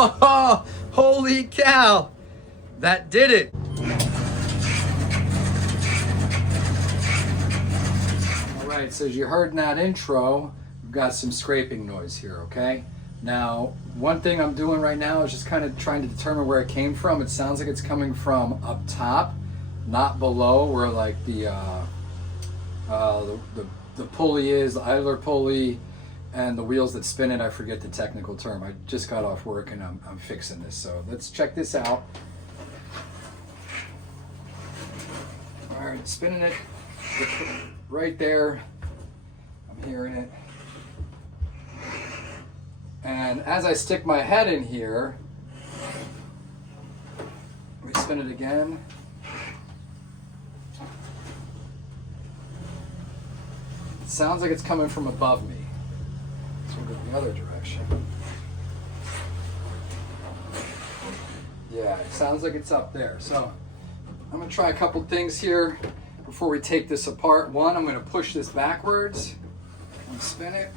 Holy cow! That did it! Alright, so as you heard in that intro, we've got some scraping noise here, okay? Now, one thing I'm doing right now is just kind of trying to determine where it came from. It sounds like it's coming from up top, not below where like the pulley is, the idler pulley, and the wheels that spin it. I forget the technical term. I just got off work and I'm fixing this. So let's check this out. All right, spinning it right there. I'm hearing it. And as I stick my head in here, we spin it again. It sounds like it's coming from above me. So we'll go the other direction. Yeah, it sounds like it's up there. So I'm gonna try a couple things here before we take this apart. One, I'm gonna push this backwards and spin it.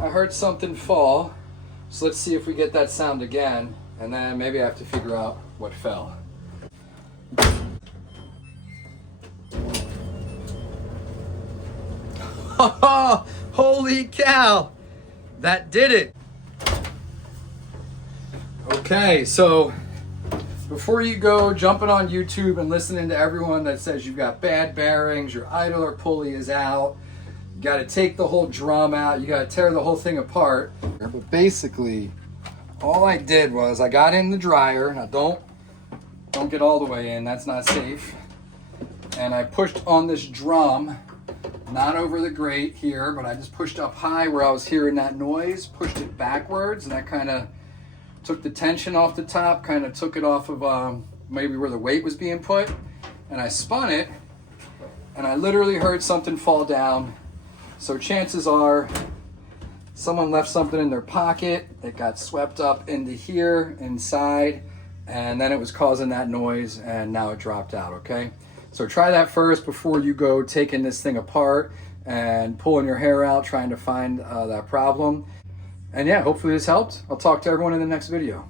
I heard something fall, so let's see if we get that sound again, and then maybe I have to figure out what fell. Holy cow! That did it! Okay, so before you go jumping on YouTube and listening to everyone that says you've got bad bearings, your idler pulley is out, you got to take the whole drum out, you got to tear the whole thing apart. But basically, all I did was I got in the dryer. Now don't get all the way in, that's not safe. And I pushed on this drum, not over the grate here, but I just pushed up high where I was hearing that noise, pushed it backwards, and that kind of took the tension off the top, kind of took it off of maybe where the weight was being put. And I spun it, and I literally heard something fall down. So chances are someone left something in their pocket, it got swept up into here inside, and then it was causing that noise, and now it dropped out, okay? So try that first before you go taking this thing apart and pulling your hair out trying to find that problem. And yeah, hopefully this helped. I'll talk to everyone in the next video.